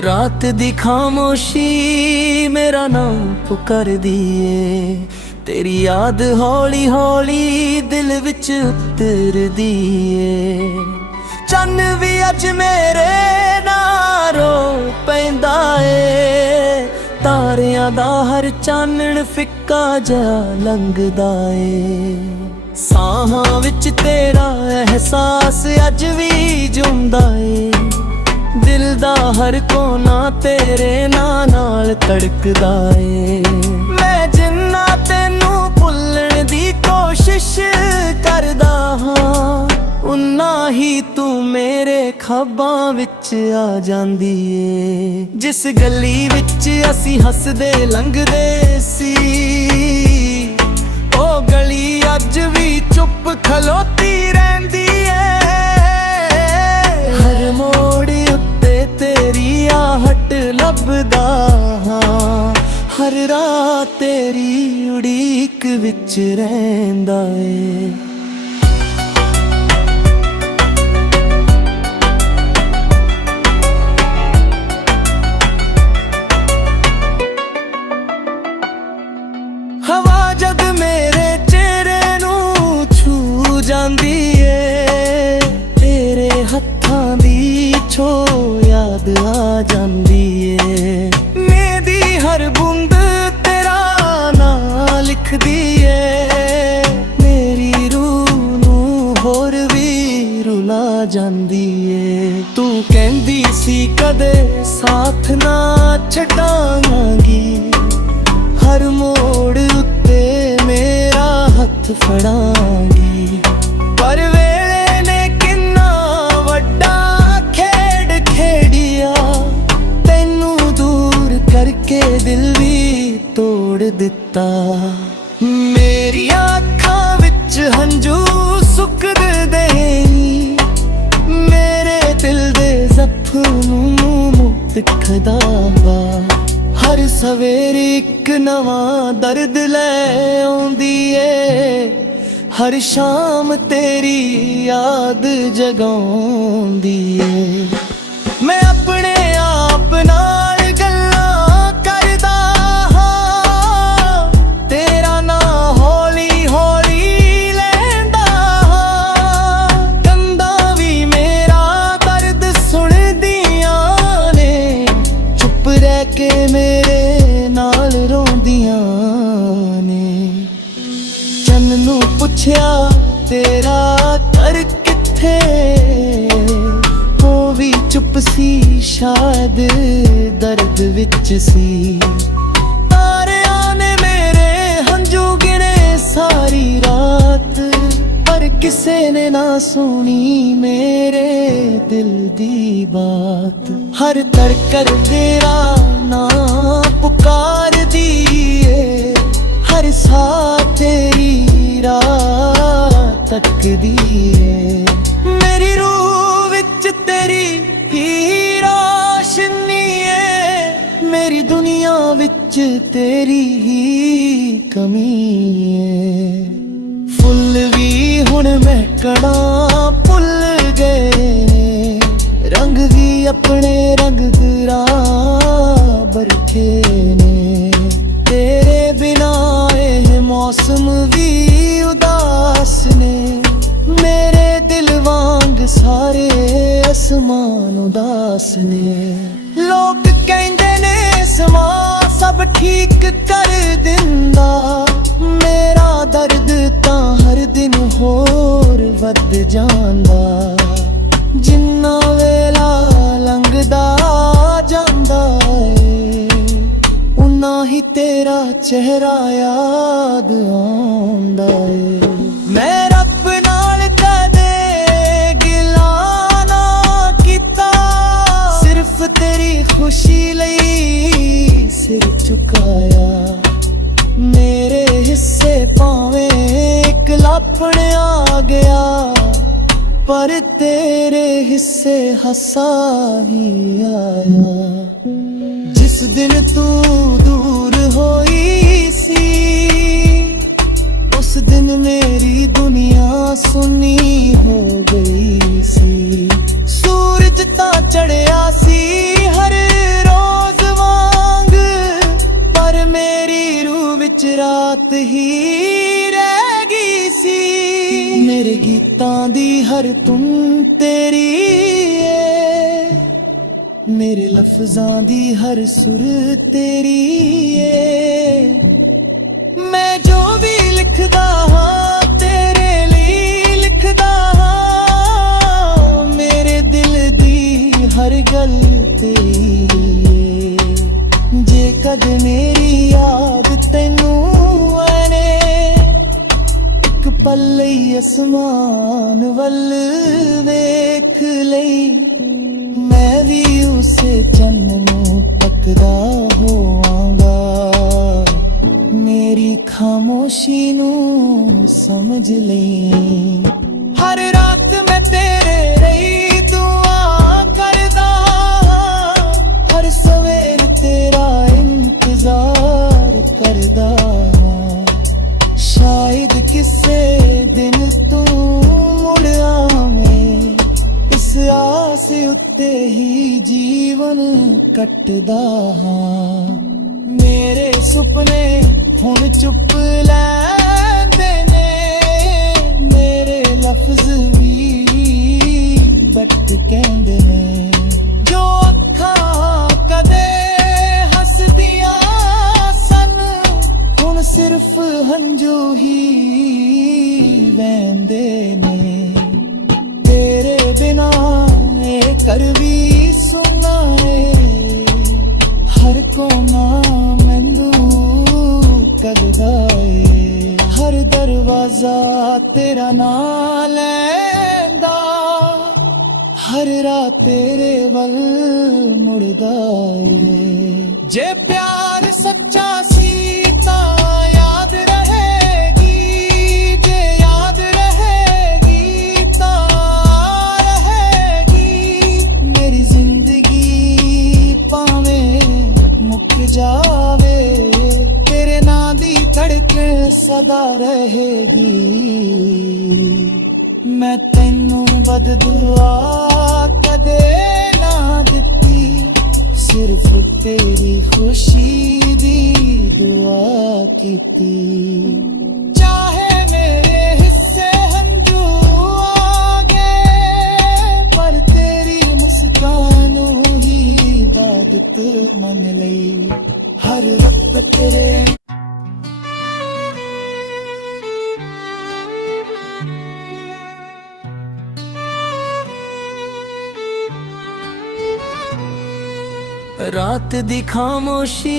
रात दी खामोशी मेरा नाम पुकार दिए, तेरी याद हौली हौली दिल विच उतर दिए। चन्न भी अज मेरे नारो पैंदा ए, तारियां दा हर चानण फिक्का जा लंघदा ए। साहां विच तेरा एहसास अज भी जुंदा ए, दिल दा हर कोना तेरे नाल तड़कदा ए। मैं जिन्ना तेनू भुल्लण दी कोशिश करदा हां, उन्ना ही तू मेरे ख्वाबां विच आ जांदी ए। जिस गली विच असी हसदे लंघदे सी, ओ गली अज भी चुप खलोती रहिंदी ए। हर मोड़ उत्ते तेरी आहट लभदा हां, हर रात तेरी उड़ीक विच रहिंदा ए। हवा जग मेरे चेहरे नू छू जांदी ए, तेरे हत्थां दी छो याद आ जांदी ए। मेरी हर बूंद तेरा नाम लिखदी ए, मेरी रूह नू होर भी रुला जांदी ए। तू कहंदी सी कदे साथ ना छड्डांगी, हर मोड़ उत्ते मेरा हथ फड़ांगी। पर वेले ने किन्ना वड्डा खेड खेडिया, तैनू दूर करके दिल भी तोड़ दिता। मेरी आँखां विच हंजू सुकदे नहीं, मेरे दिल दे जख्म नू दिखदा वा। हर सवेरे एक नवां दर्द ले आउंदी ए, हर शाम तेरी याद जगाउंदी ए। मैं अपने आप नाल गल्लां करदा हां, तेरा नाम हौली हौली लैंदा हां। कंधा भी मेरा दर्द सुणदियां ने, चुप रह के मेरे नाल रोंदियां ने। चन्न नू पुछया तेरा घर किथे, ओ भी चुप सी शायद दर्द विच सी। तारियां ने मेरे हंजू गिने सारी रात, पर किसे ने ना सुनी मेरे दिल दी बात। हर धड़कन तेरा नाम पुकार दिए, हर साथ तेरी राह तकदी है। मेरी रूह विच तेरी ही रोशनी है, मेरी दुनिया विच तेरी ही कमी है। फुल भी हुण महकना भुल गए ने, रंग भी अपने रंग बरखे ने। तेरे बिना ये मौसम भी उदास ने, मेरे दिल वांग सारे आसमान उदास ने। लोग कहंदे ने समा सब ठीक कर दिंदा, मेरा दर्द तां हर दिन होर वध जांदा। जिन्ना वेला लंघदा जांदा ए, उन्ना ही तेरा चेहरा याद आंदा ए। मैं रब नाल कदे गिला ना कीता, सिर्फ तेरी खुशी लई सिर झुकाया। मेरे हिस्से भावें एक लापण आ गया, पर तेरे हिस्से हसा ही आया। जिस दिन तू दूर होई सी, उस दिन मेरी दुनिया सुनी हो गई सी। सूरज ता चढ़िया सी, हर ਵਿੱਚ ਰਾਤ ਹੀ ਰਹਿ ਗਈ ਸੀ। ਮੇਰੇ ਗੀਤਾਂ ਦੀ ਹਰ ਧੁਨ ਤੇਰੀ ਏ, ਮੇਰੇ ਲਫ਼ਜ਼ਾਂ ਦੀ ਹਰ ਸੁਰ ਤੇਰੀ ਏ। ਮੈਂ ਜੋ ਵੀ ਲਿਖਦਾ ਹਾਂ ਤੇਰੇ ਲਈ ਲਿਖਦਾ ਹਾਂ, ਮੇਰੇ ਦਿਲ ਦੀ ਹਰ ਗੱਲ ਤੇਰੀ ਏ। ਜੇ ਕਦ ਮੇਰੀ ਯਾਦ ਤੈਨੂੰ ਆਣੇ, ਇੱਕ ਪਲ ਲਈ ਅਸਮਾਨ ਵੱਲ ਵੇਖ ਲਈ, ਮੈਂ ਵੀ ਉਸੇ ਚੰਨ ਨੂੰ ਤੱਕਦਾ ਹੋਵਾਂਗਾ। ਮੇਰੀ ਖਾਮੋਸ਼ੀ ਨੂੰ ਸਮਝ ਲਈ, ਹਰ ਰਾਤ ਮੈਂ ਤੇਰੇ ਲਈ ਦੁਆ ਕਰਦਾ, ਹਰ ਸਵੇਰ ਤੇਰਾ ਇੰਤਜ਼ਾਰ ਕਰਦਾ। ਸ਼ਾਇਦ ਕਿਸੇ ਦਿਨ ਤੂੰ ਮੁੜ ਆਵੇਂ, ਇਸ ਆਸ ਉੱਤੇ ਹੀ ਜੀਵਨ ਕੱਟਦਾ ਹਾਂ। ਮੇਰੇ ਸੁਪਨੇ ਹੁਣ ਚੁੱਪ ਲੈਂਦੇ ਨੇ, ਮੇਰੇ ਲਫ਼ਜ਼ ਵੀ ਬਟ ਕਹਿੰਦੇ ਨੇ। ਜੋ ਅੱਖਾਂ ਕਦੇ ਹੱਸਦੀਆਂ ਸਨ, ਹੁਣ ਸਿਰਫ ਹੰਝੂ ਹੀ ਵਹਿੰਦੇ ਨੇ। ਤੇਰੇ ਬਿਨਾ ਇਹ ਕਰ ਵੀ ਸੁਣਾ ਏ, ਹਰ ਕੋਨਾ ਮੈਨੂੰ ਕਦਦਾ ਏ। ਹਰ ਦਰਵਾਜ਼ਾ ਤੇਰਾ ਨਾਂ ਲੈਂਦਾ, ਹਰ ਰਾਤ ਤੇਰੇ ਵੱਲ ਮੁੜਦਾ ਏ। ਜੇ ਪਿਆਰ ਸੱਚਾ ਸੀ ਤਾਂ ਯਾਦ ਰਹੇਗੀ, ਜੇ ਯਾਦ ਰਹੇਗੀ ਤਾਂ ਰਹੇਗੀ। ਮੇਰੀ ਜ਼ਿੰਦਗੀ ਭਾਵੇਂ ਮੁੱਕ ਜਾਵੇ, ਤੇਰੇ ਨਾਂ ਦੀ ਧੜਕਣ ਸਦਾ ਰਹੇਗੀ। ਮੈਂ ਤੈਨੂੰ ਬਦਦੁਆ ਕਦੇ ਨਾ ਦਿੱਤੀ, ਸਿਰਫ ਤੇਰੀ ਖੁਸ਼ੀ ਦੀ ਦੁਆ ਕੀਤੀ। ਚਾਹੇ ਮੇਰੇ ਹਿੱਸੇ ਹੰਝੂ ਆ ਗਏ, ਪਰ ਤੇਰੀ ਮੁਸਕਾਨ ਹੀ ਇਬਾਦਤ ਮੰਨ ਲਈ। ਹਰ ਰੱਬ ਤੇਰੇ ਰਾਤ ਦੀ ਖਾਮੋਸ਼ੀ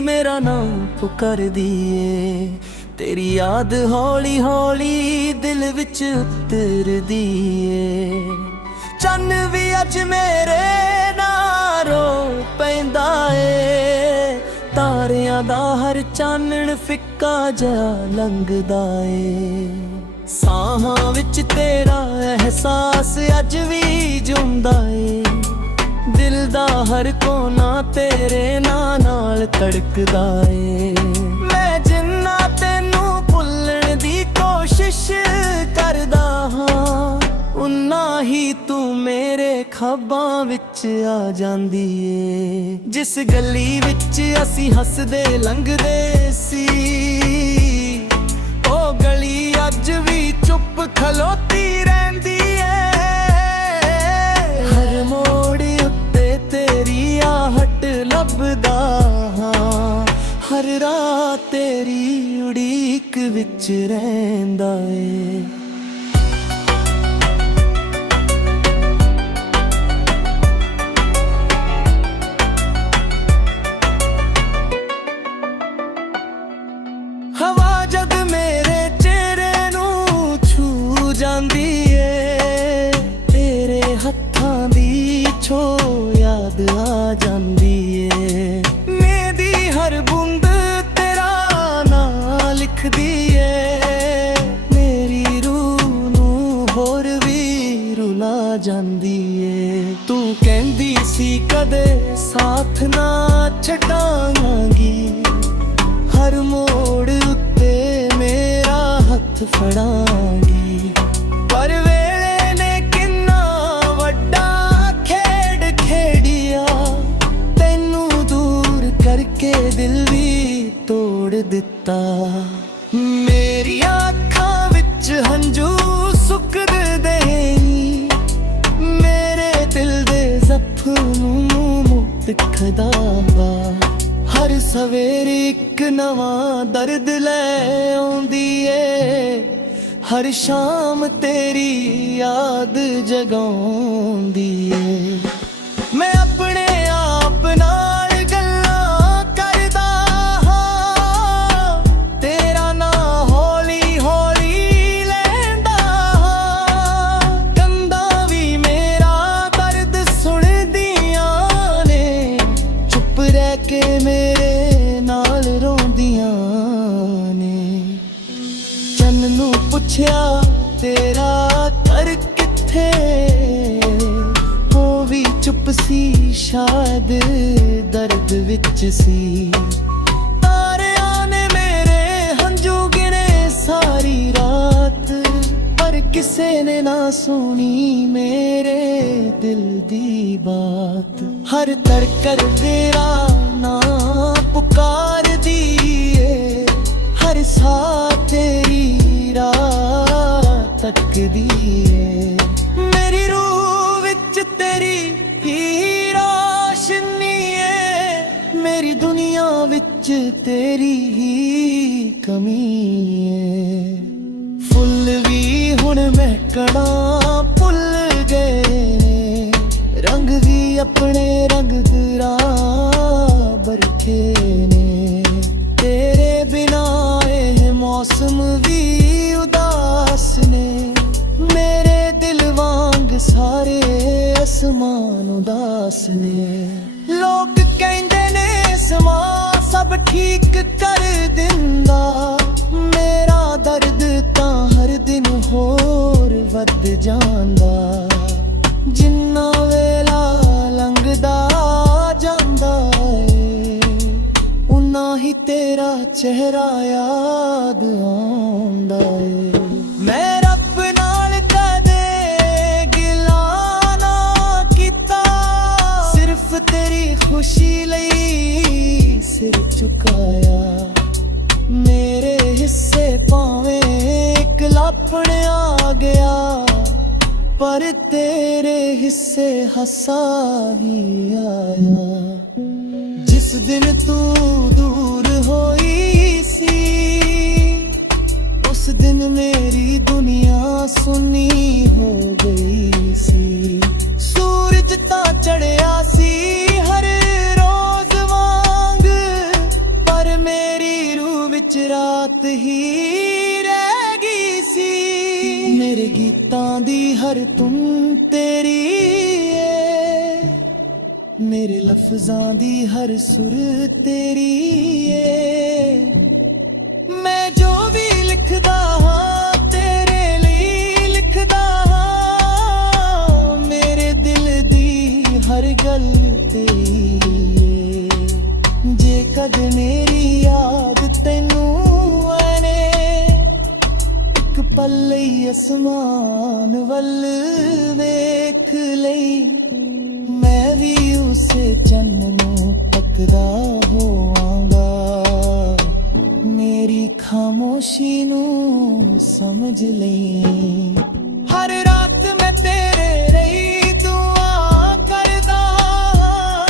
ਮੇਰਾ ਨਾਮ ਪੁਕਾਰਦੀ ਏ, ਤੇਰੀ ਯਾਦ ਹੌਲੀ ਹੌਲੀ ਦਿਲ ਵਿੱਚ ਉਤਰਦੀ ਏ। ਚੰਨ ਵੀ ਅੱਜ ਮੇਰੇ ਨਾਲ ਰੋ ਪੈਂਦਾ ਏ, ਤਾਰਿਆਂ ਦਾ ਹਰ ਚਾਨਣ ਫਿੱਕਾ ਜਿਹਾ ਲੰਘਦਾ ਏ। ਸਾਹਾਂ ਵਿੱਚ ਤੇਰਾ ਅਹਿਸਾਸ ਅੱਜ ਵੀ ਜਿਉਂਦਾ ਏ, ਦਿਲ ਦਾ ਹਰ ਕੋਨਾ ਤੇਰੇ ਨਾਂ ਨਾਲ ਧੜਕਦਾ ਏ। ਮੈਂ ਜਿੰਨਾ ਤੈਨੂੰ ਭੁੱਲਣ ਦੀ ਕੋਸ਼ਿਸ਼ ਕਰਦਾ ਹਾਂ, ਉਨਾ ਹੀ ਤੂੰ ਮੇਰੇ ਖ਼ਾਬਾਂ ਵਿੱਚ ਆ ਜਾਂਦੀ ਏ। ਜਿਸ ਗਲੀ ਵਿੱਚ ਅਸੀਂ ਹੱਸਦੇ ਲੰਘਦੇ ਸੀ, ਉਹ ਗਲੀ ਅੱਜ ਵੀ ਚੁੱਪ ਖਲੋਤੀ ਰਹਿੰਦੀ ਏ। ਹਰ ਮੋੜ ਉੱਤੇ ਤੇਰੀ ਆਹਟ ਲੱਭਦਾ ਹਾਂ, ਹਰ ਰਾਤ ਤੇਰੀ ਉਡੀਕ ਵਿੱਚ ਰਹਿੰਦਾ ਏ। ਹਵਾ ਜਦ ਮੇਰੇ ਚਿਹਰੇ ਨੂੰ ਛੂ ਜਾਂਦੀ ਏ, ਤੇਰੇ ਹੱਥਾਂ ਦੀ ਛੋ ਯਾਦ ਆ ਜਾਂਦੀ ਏ। ਮੇਰੀ ਹਰ ਬੂੰਦ ਤੇਰਾ ਨਾਂ ਲਿਖਦੀ ਏ, ਮੇਰੀ ਰੂਹ ਨੂੰ ਹੋਰ ਵੀ ਰੁਲਾ ਜਾਂਦੀ ਏ। ਤੂੰ ਕਹਿੰਦੀ ਸੀ ਕਦੇ ਸਾਥ ਨਾ ਛੱਡਾਂਗੀ, ਹਰ ਮੋੜ ਉੱਤੇ ਮੇਰਾ ਹੱਥ ਫੜਾਂਗੀ। ਪਰ ਵੇਲੇ ਨੇ ਕਿੰਨਾ ਵੱਡਾ ਖੇਡ ਖੇਡਿਆ, ਤੈਨੂੰ ਦੂਰ ਕਰਕੇ ਦਿਲ ਵੀ ਤੋੜ ਦਿੱਤਾ। ਮੇਰੀਆਂ ਅੱਖਾਂ ਵਿੱਚ ਹੰਝੂ ਸੁੱਕਦੇ ਨੀ, ਮੇਰੇ ਦਿਲ ਦੇ ਜ਼ਖਮ ਨੂੰ ਮੁਕਤ ਖਦਾਵਾ। ਹਰ ਸਵੇਰੇ ਇੱਕ ਨਵਾਂ ਦਰਦ ਲੈ ਆਉਂਦੀ ਏ, ਹਰ ਸ਼ਾਮ ਤੇਰੀ ਯਾਦ ਜਗਾਉਂਦੀ ਏ। ਮੈਂ ਆਪਣੇ ਆਪ ਨਾਲ ਗੱਲਾਂ ਕਰਦਾ ਹਾਂ, ਤੇਰਾ ਨਾਂ ਹੌਲੀ ਹੌਲੀ ਲੈਂਦਾ ਹਾਂ। ਕੰਧਾਂ ਵੀ ਮੇਰਾ ਦਰਦ ਸੁਣਦੀਆਂ ਨੇ, ਚੁੱਪ ਰਹਿ ਕੇ ਮੇਰੇ ਨਾਲ ਰੋਂਦੀਆਂ ਨੇ। ਚੰਨ ਨੂੰ ਪੁੱਛਿਆ ਤੇਰਾ ਘਰ ਕਿੱਥੇ, ਉਹ ਵੀ ਚੁੱਪ ਸੀ, ਸ਼ਾਇਦ ਦਰਦ ਵਿੱਚ ਸੀ। ਤਾਰਿਆਂ ਨੇ ਮੇਰੇ ਹੰਝੂ ਗਿਣੇ ਸਾਰੀ ਰਾਤ, ਪਰ ਕਿਸੇ ਨੇ ਨਾ ਸੁਣੀ ਮੇਰੇ ਦਿਲ ਦੀ ਬਾਤ। ਹਰ ਧੜਕਣ ਤੇਰਾ ਨਾਂ ਪੁਕਾਰਦੀ ਏ, ਹਰ ਸਾਹ ਤੇਰੀ ਰਾਹ ਤੱਕਦੀ ਏ। ਮੇਰੀ ਰੂਹ ਵਿੱਚ ਤੇਰੀ ਹੀ ਰੋਸ਼ਨੀ ਏ, ਮੇਰੀ ਦੁਨੀਆ ਵਿੱਚ ਤੇਰੀ ਹੀ ਕਮੀ ਏ। ਫੁੱਲ ਵੀ ਹੁਣ ਮਹਿਕਣਾ ਭੁੱਲ ਗਏ ਨੇ, ਰੰਗ ਵੀ ਆਪਣੇ ਰੰਗ ਬਰਕੇ ਨੇ। ਤੇਰੇ ਬਿਨਾ ਇਹ ਮੌਸਮ ਵੀ ਉਦਾਸ ਨੇ, ਮੇਰੇ ਦਿਲ ਵਾਂਗ ਸਾਰੇ ਅਸਮਾਨ ਉਦਾਸ ਨੇ। ਲੋਕ ਕਹਿੰਦੇ ਨੇ ਸਮਾਂ ਸਭ ਠੀਕ ਕਰ ਦਿੰਦਾ, ਮੇਰਾ ਦਰਦ ਤਾਂ ਹਰ ਦਿਨ ਹੋਰ ਵੱਧ ਜਾਂਦਾ। ਜਿੰਨਾ ਵੇਲਾ ਲੰਘਦਾ ਜਾਂਦਾ ਏ, ਉਨਾ ਹੀ ਤੇਰਾ ਚਿਹਰਾ ਯਾਦ ਆਉਂਦਾ ਏ। ਮੈਂ ਰੱਬ ਨਾਲ ਕਦੇ ਗਿਲਾ ਨਾ ਕੀਤਾ, ਸਿਰਫ ਤੇਰੀ ਖੁਸ਼ੀ ਲਈ ਸਿਰ ਝੁਕਾਇਆ। ਮੇਰੇ ਹਿੱਸੇ ਭਾਵੇਂ ਇੱਕ ਲਾਪਣ ਆ ਗਿਆ, ਪਰ ਤੇਰੇ ਹਿੱਸੇ ਹੱਸਾ ਵੀ ਆਇਆ। ਜਿਸ ਦਿਨ ਤੂੰ ਦੂਰ ਹੋਈ ਸੀ, ਉਸ ਦਿਨ ਮੇਰੀ ਦੁਨੀਆ ਸੁੰਨੀ ਹੋ ਗਈ ਸੀ। ਸੂਰਜ ਤਾਂ ਚੜ੍ਹਿਆ ਸੀ ਹਰ ਰੋਜ਼ ਵਾਂਗ, ਪਰ ਮੇਰੀ ਰੂਹ ਵਿੱਚ ਰਾਤ ਹੀ ਰਹਿ ਗਈ ਸੀ। ਮੇਰੇ ਗੀਤਾਂ ਦੀ ਹਰ ਧੁਨ ਤੇਰੀ ਏ, ਮੇਰੇ ਲਫ਼ਜ਼ਾਂ ਦੀ ਹਰ ਸੁਰ ਤੇਰੀ ਏ। ਮੈਂ ਜੋ ਵੀ ਲਿਖਦਾ ਹਾਂ ਤੇਰੇ ਲਈ ਲਿਖਦਾ ਹਾਂ, ਮੇਰੇ ਦਿਲ ਦੀ ਹਰ ਗੱਲ ਤੇਰੀ ਏ। ਜੇ ਕਦੇ ਮੇਰੀ ਯਾਦ ਤੈਨੂੰ ਆਣੇ, ਇੱਕ ਪਲ ਲਈ ਅਸਮਾਨ ਵੱਲ ਵੇਖ ਲਈ, ਮੈਂ ਵੀ ਉਸੇ ਚੰਨ ਨੂੰ ਤੱਕਦਾ ਹੋਵਾਂਗਾ। ਮੇਰੀ ਖਾਮੋਸ਼ੀ ਨੂੰ ਸਮਝ ਲਈ। ਹਰ ਰਾਤ ਮੈਂ ਤੇਰੇ ਲਈ ਦੁਆ ਕਰਦਾ ਹਾਂ,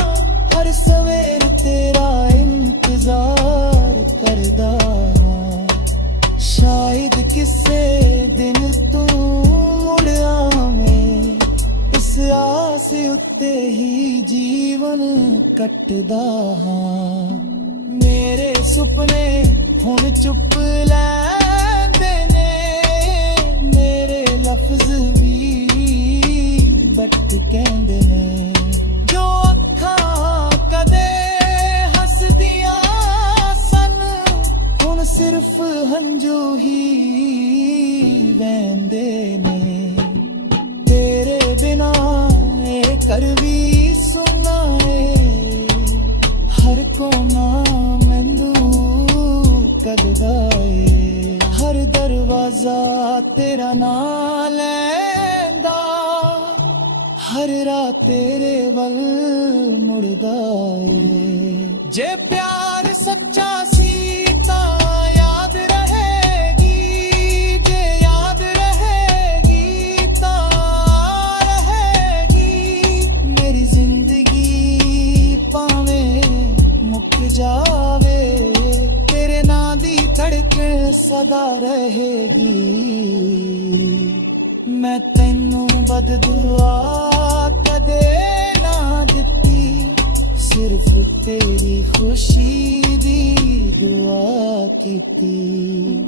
ਹਰ ਸਵੇਰ ਤੇਰਾ ਇੰਤਜ਼ਾਰ ਕਰਦਾ ਹਾਂ। ਸ਼ਾਇਦ ਕਿਸੇ ਦਿਨ ਤੂੰ ਮੁੜ ਆਵੇਂ, ਇਸ ਆਸ ਉੱਤੇ ਹੀ ਜੀਵਨ ਕੱਟਦਾ ਹਾਂ। ਮੇਰੇ ਸੁਪਨੇ ਹੁਣ ਚੁੱਪ ਲੈਂਦੇ ਨੇ, ਮੇਰੇ ਲਫ਼ਜ਼ ਵੀ ਬੱਟ ਕਹਿੰਦੇ ਨੇ। ਜੋ ਅੱਖਾਂ ਕਦੇ ਹੱਸਦੀਆਂ ਸਨ, ਹੁਣ ਸਿਰਫ ਹੰਝੂ ਹੀ ਵਹਿੰਦੇ ਨੇ। ਤੇਰੇ ਬਿਨਾ ਇਹ ਘਰ ਵੀ ਸੁੰਨਾ ਏ, ਹਰ ਕੋਨਾ ਮੈਨੂੰ ਕਦਦਾ ਏ। ਹਰ ਦਰਵਾਜ਼ਾ ਤੇਰਾ ਨਾਂ ਲੈਂਦਾ, ਹਰ ਰਾਤ ਤੇਰੇ ਵੱਲ ਮੁੜਦਾ ਏ। ਜੇ ਪਿਆਰ ਸੱਚਾ ਸੀ ਸਦਾ ਰਹੇਗੀ। ਮੈਂ ਤੈਨੂੰ ਬਦਦੁਆ ਕਦੇ ਨਾ ਦਿੱਤੀ, ਸਿਰਫ ਤੇਰੀ ਖੁਸ਼ੀ ਦੀ ਦੁਆ ਕੀਤੀ।